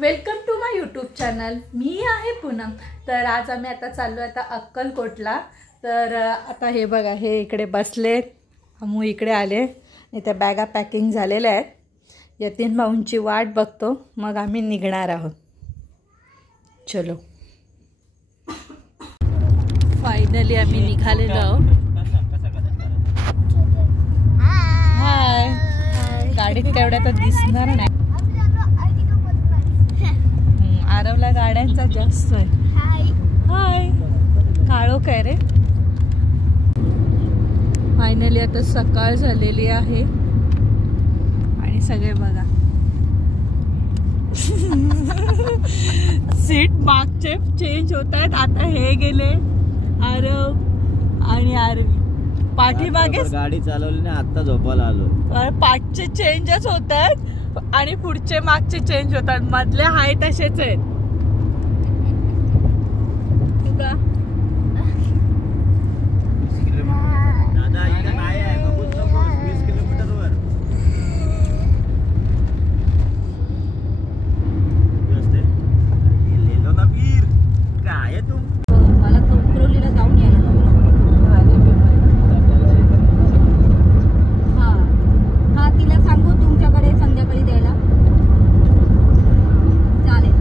Welcome to my YouTube channel. मी आहे पूनम। तर आज आम्ही आता चाललो आता अक्कलकोटला। तर आता हे बघा, हे इकडे बसले, हमू इकडे आले, इथे बॅगा पॅकिंग झालेल्या आहेत। यतीन भाऊंची वाट बघतो, मग आम्ही निघणार आहोत। चलो, फायनली आम्ही निघालेलो आहोत। हाय, गाडीत तेवढ्या तर दिसणार नाही। आरवला गाड्यांचा जास्त आहे। हाय, काळो काय रे। फायनली आता सकाळ झालेली आहे आणि सगळे बघा सीट मागचे चेंज होत आहेत। आता हे गेले आरव आणि आरवी पाठीमागे गाडी चालवली ना, आता झोपायला आलो। पाठचे चेंजच होत आहेत आणि पुढचे मागचे चेंज होतात, मधले हाय तसेच आहेत। तुका दादा इकडे नाही आहे, बघूच नको, 20 किलोमीटरवर रस्ते लेलो ना वीर। काय आहे तू? मला कोकरोलीला जाऊन यायला तिला सांगू तुमच्याकडे संध्याकाळी द्यायला चालेल।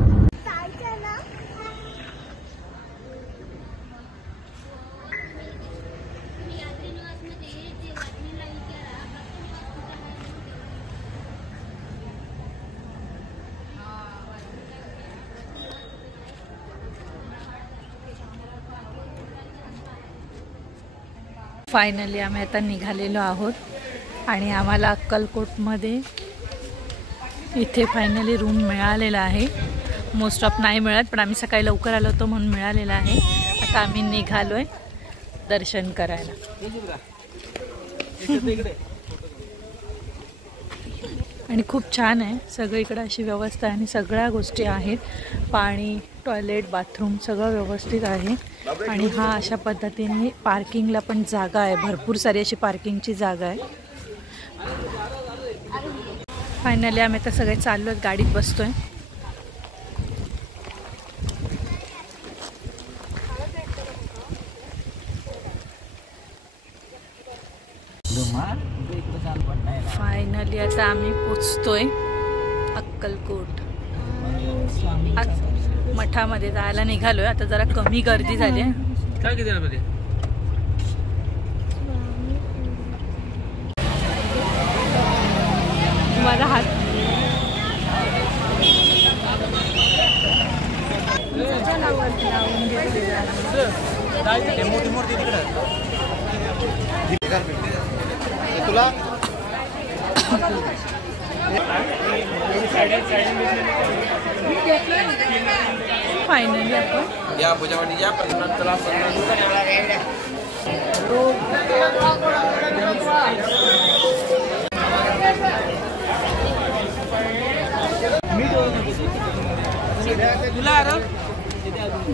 फायनली आम्ही आता निघालेलो आहोत आणि आम्हाला अक्कलकोटमध्ये इथे फायनली रूम मिळालेला आहे। मोस्ट ऑफ नाही मिळत, पण आम्ही सकाळी लवकर आलो होतो म्हणून मिळालेला आहे। आता आम्ही निघालोय दर्शन करायला। आणि खूप छान आहे सगळीकडे, अशी व्यवस्था आहे आणि सगळ्या गोष्टी आहेत। पाणी, टॉयलेट, बाथरूम सगळं व्यवस्थित आहे। आणि हा अशा पद्धतीने पार्किंगला पण जागा आहे, भरपूर सारी अशी पार्किंगची जागा आहे। फायनली आम्ही आता सगळे चाललो, गाडीत बसतोय। फायनली आता आम्ही पोचतोय अक्कलकोट। आज मठामध्ये जायला निघालोय। आता जरा कमी गर्दी झाली आहे। माझा हात तुला फायनली आपण या पूजावाडी या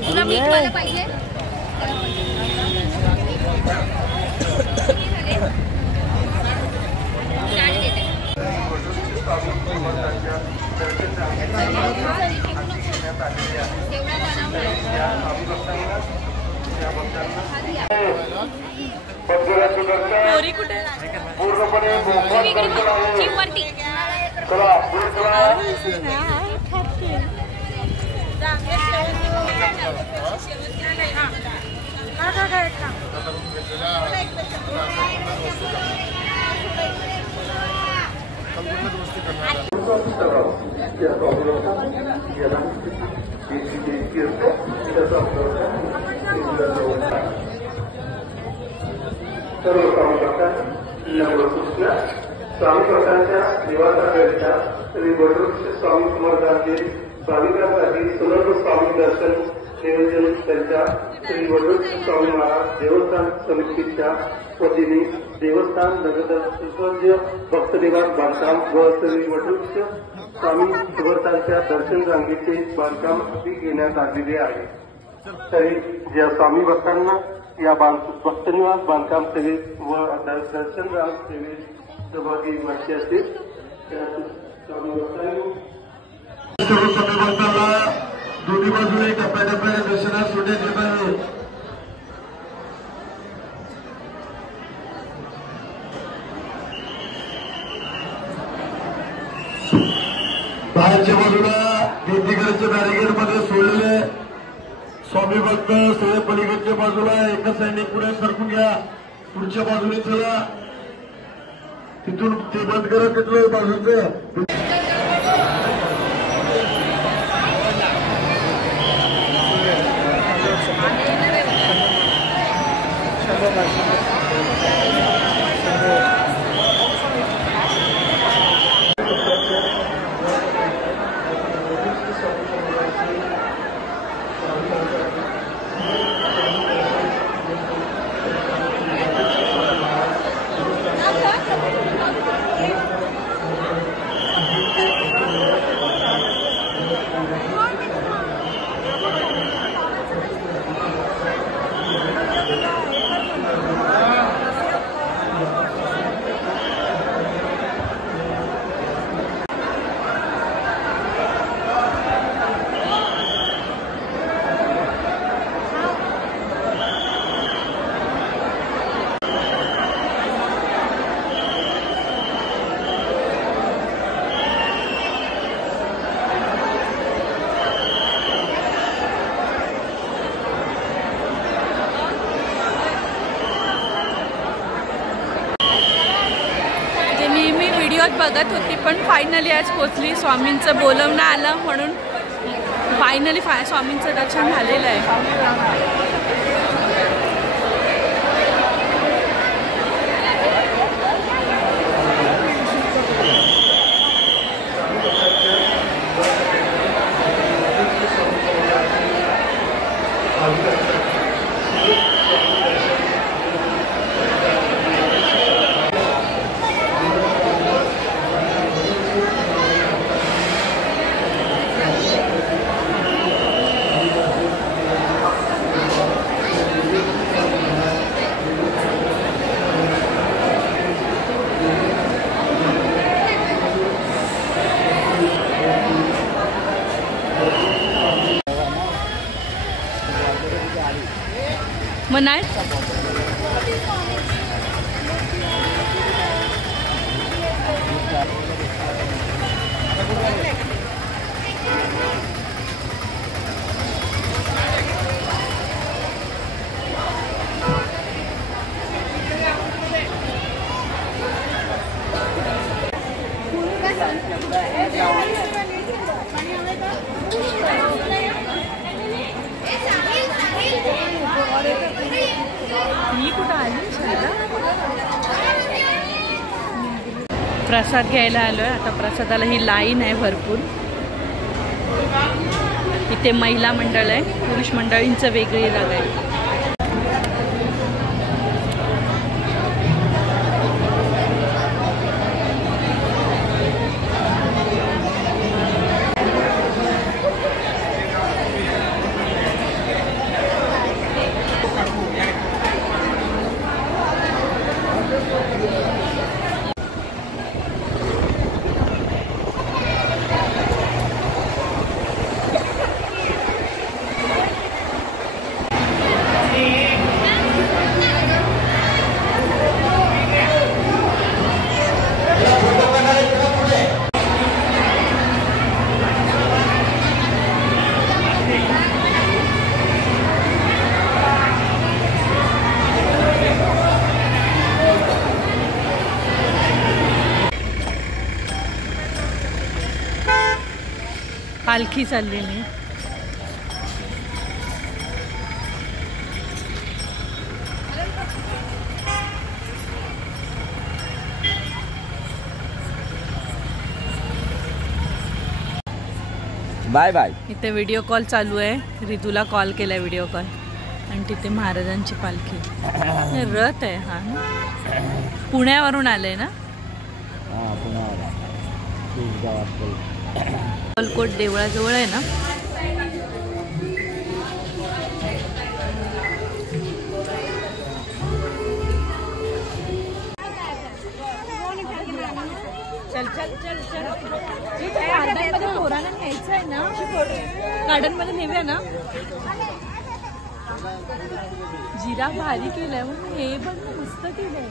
तुला मीठ वाला पाहिजे? पोरी कुठे? स्वामी भक्तांच्या निवासाकरिता श्री वटवृक्ष स्वामी समर्थांचे भाविकांसाठी सुलभ स्वामी दर्शन नियोजन त्यांच्या श्री वटवृक्ष स्वामी महाराज देवस्थान समितीच्या वतीने देवस्थान नगरसुसज्ज भक्तनिवास बांधकाम व श्री वटवृक्ष स्वामी समर्थांच्या दर्शन रांगेचे बांधकाम हाती घेण्यात आलेले आहे। तरी ज्या स्वामी भक्तांना या भक्तनिवास बांधकाम सेवेत व दर्शन रांग सेवेत सहभागी व्हायचे असतील त्या स्वामी भक्तांनी टप्प्याटप्प्याने दर्शनास सोडण्यात येत आहे. बाहेरच्या बाजूला गिरडीकरच्या बॅरिकेड मध्ये सोडलेले स्वामी भक्त सगळे पलीकडच्या बाजूला एका साईडने पुढे सरकून घ्या. पुढच्या बाजूने चला. तिथून ते बंद करत तिथलं बाजूचं बघत होती पण फायनली आज पोचली. स्वामींचं बोलवणं आलं म्हणून फायनली स्वामींचं दर्शन झालेलं आहे. मनाय प्रसाद घ्यायला आलोय. आता प्रसादाला ही लाईन आहे भरपूर. इथे महिला मंडळ आहे, पुरुष मंडळींचं वेगळी जागा आहे. पालखी चाललेली. Bye bye. इथे व्हिडिओ कॉल चालू आहे. रितूला कॉल केलाय व्हिडिओ कॉल आणि तिथे महाराजांची पालखी रथ आहे. हा ना, पुण्यावरून आलंय ना. अक्कलकोट देवळाजवळ आहे ना. चल चल चल चल गार्डन मध्ये पोरांना न्यायचं आहे ना, गार्डन मध्ये नेऊया ना. जिरा भारी केलंय म्हणून हे पण मस्त केलंय.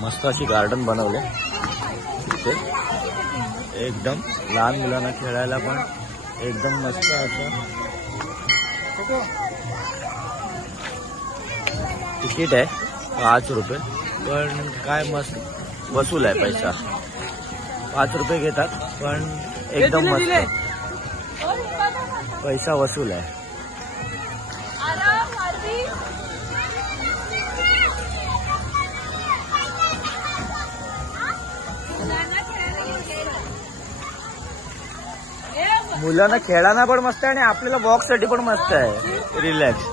मस्त अशी गार्डन बनवले तिथे, एकदम लहान मुलांना खेळायला पण एकदम मस्त असं. तिकीट आहे 5 रुपये, पण काय मस्त वसूल आहे पैसा. 5 रुपये घेतात पण एकदम मस्त पैसा वसूल आहे. मुलांना खेळायला पण मस्त आहे आणि आपल्याला वॉक साठी पण मस्त आहे, रिलॅक्स.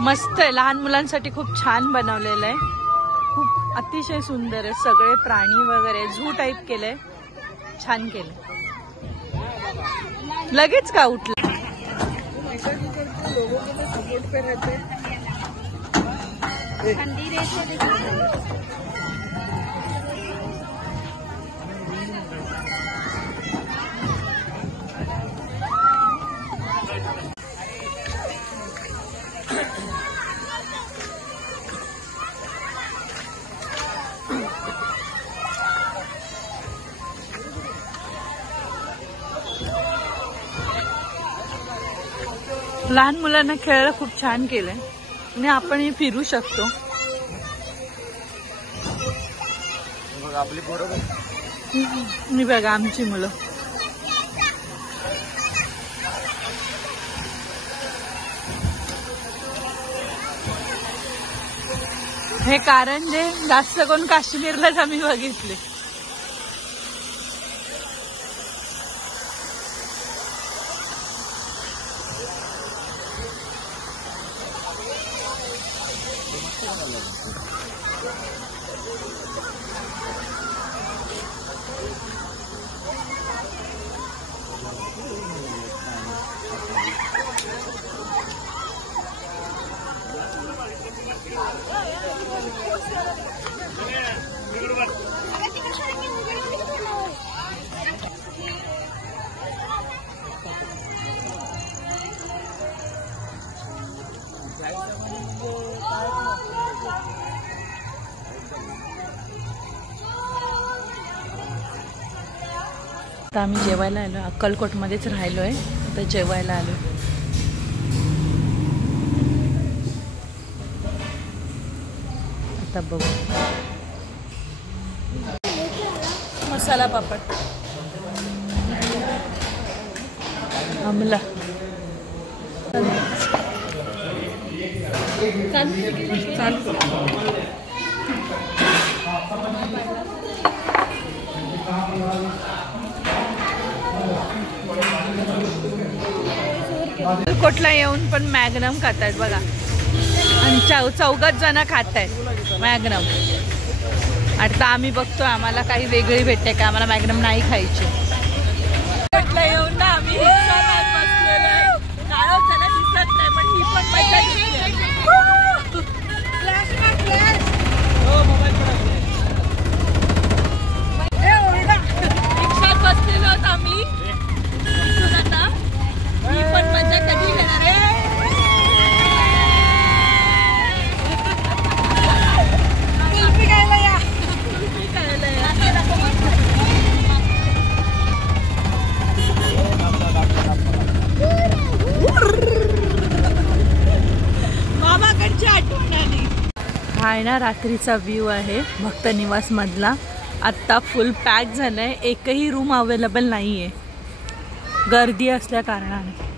मस्त आहे, लहान मुलांसाठी खूप छान बनवलेलं आहे. खूप अतिशय सुंदर आहे, सगळे प्राणी वगैरे झू टाईप केलंय, छान केलं. लगेच का उठलं. लहान मुलांना खेळायला खूप छान केलंय आणि आपण फिरू शकतो. आपली बरोबर मी बघा आमची मुलं. हे कारंजे जास्त करून काश्मीरलाच आम्ही बघितले. आता आम्ही जेवायला आलो, अक्कलकोटमध्येच राहिलोय, आता जेवायला आलो. आता बघू मसाला पापड, आमला कोटला येऊन पण मॅग्नम खातायत बघा, आणि चौघच जण खातायत मॅग्नम. आता आम्ही बघतो आम्हाला काही वेगळी भेटते का, आम्हाला मॅग्नम नाही खायची. कोटला येऊन ना आम्ही दिसत नाही, पण ही पण मजा रिक्षात बसलेलो होतो आम्ही, आता ही पण मजा कधी घेणार आहे. आहे ना रात्रीचा व्ह्यू आहे भक्त निवास मधला. आत्ता फुल पॅक झालंय, एकही रूम अवेलेबल नाहीये गर्दी असल्या कारणाने.